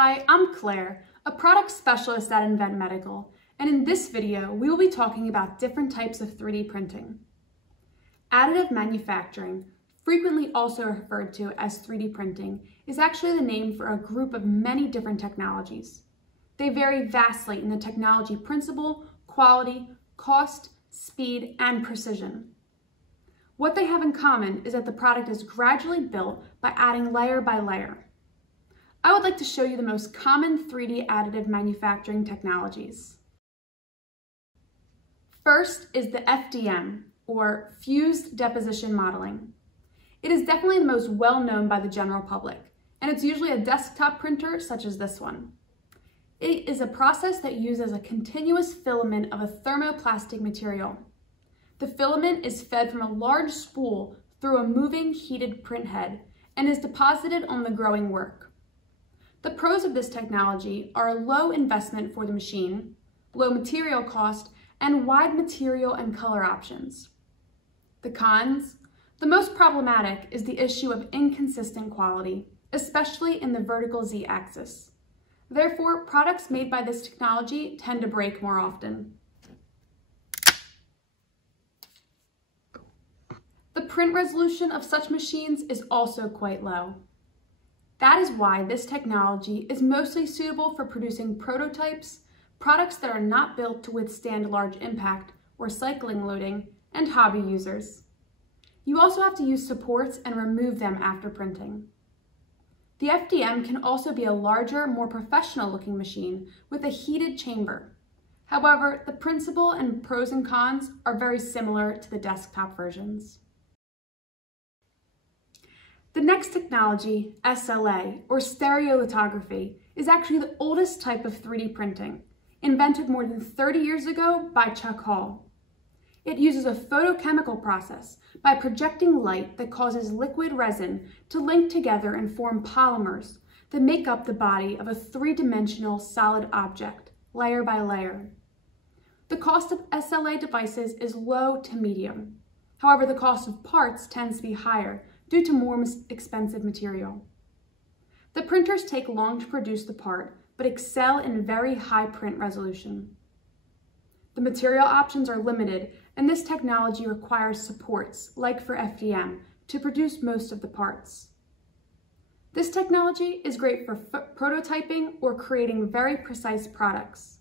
Hi, I'm Claire, a product specialist at Invent Medical, and in this video, we will be talking about different types of 3D printing. Additive manufacturing, frequently also referred to as 3D printing, is actually the name for a group of many different technologies. They vary vastly in the technology principle, quality, cost, speed, and precision. What they have in common is that the product is gradually built by adding layer by layer. I would like to show you the most common 3D additive manufacturing technologies. First is the FDM, or Fused Deposition Modeling. It is definitely the most well-known by the general public, and it's usually a desktop printer such as this one. It is a process that uses a continuous filament of a thermoplastic material. The filament is fed from a large spool through a moving heated print head and is deposited on the growing work. The pros of this technology are a low investment for the machine, low material cost, and wide material and color options. The cons? The most problematic is the issue of inconsistent quality, especially in the vertical Z-axis. Therefore, products made by this technology tend to break more often. The print resolution of such machines is also quite low. That is why this technology is mostly suitable for producing prototypes, products that are not built to withstand large impact or cycling loading, and hobby users. You also have to use supports and remove them after printing. The FDM can also be a larger, more professional-looking machine with a heated chamber. However, the principle and pros and cons are very similar to the desktop versions. The next technology, SLA, or stereolithography, is actually the oldest type of 3D printing, invented more than 30 years ago by Chuck Hull. It uses a photochemical process by projecting light that causes liquid resin to link together and form polymers that make up the body of a three-dimensional solid object, layer by layer. The cost of SLA devices is low to medium. However, the cost of parts tends to be higher due to more expensive material. The printers take long to produce the part, but excel in very high print resolution. The material options are limited, and this technology requires supports, like for FDM, to produce most of the parts. This technology is great for prototyping or creating very precise products.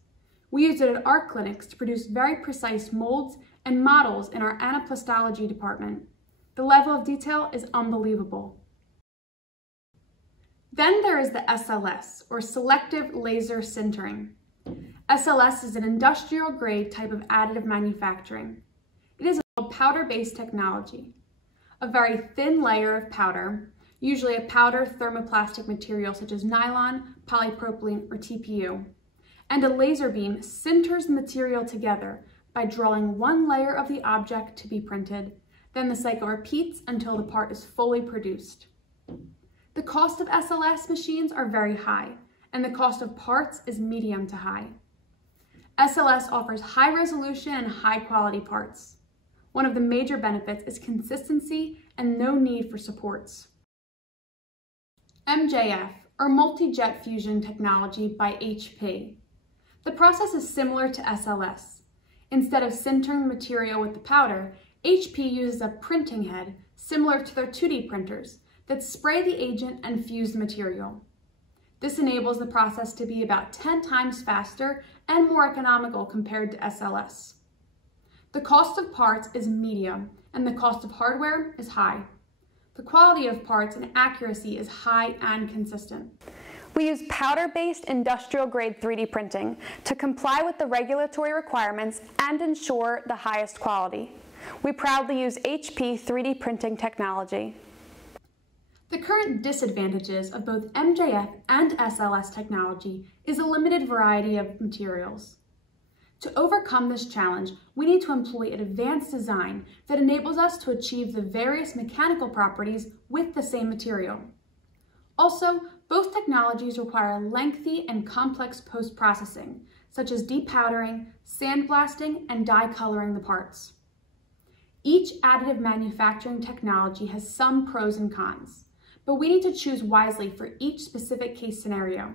We use it at our clinics to produce very precise molds and models in our anaplastology department. The level of detail is unbelievable. Then there is the SLS, or Selective Laser Sintering. SLS is an industrial-grade type of additive manufacturing. It is a powder-based technology. A very thin layer of powder, usually a powder thermoplastic material such as nylon, polypropylene, or TPU, and a laser beam sinters the material together by drawing one layer of the object to be printed. Then the cycle repeats until the part is fully produced. The cost of SLS machines are very high, and the cost of parts is medium to high. SLS offers high resolution and high quality parts. One of the major benefits is consistency and no need for supports. MJF, or Multi-Jet Fusion Technology by HP. The process is similar to SLS. Instead of sintering material with the powder, HP uses a printing head, similar to their 2D printers, that spray the agent and fuse the material. This enables the process to be about 10 times faster and more economical compared to SLS. The cost of parts is medium, and the cost of hardware is high. The quality of parts and accuracy is high and consistent. We use powder-based industrial-grade 3D printing to comply with the regulatory requirements and ensure the highest quality. We proudly use HP 3D printing technology. The current disadvantages of both MJF and SLS technology is a limited variety of materials. To overcome this challenge, we need to employ an advanced design that enables us to achieve the various mechanical properties with the same material. Also, both technologies require lengthy and complex post-processing, such as depowdering, sandblasting, and dye coloring the parts. Each additive manufacturing technology has some pros and cons, but we need to choose wisely for each specific case scenario.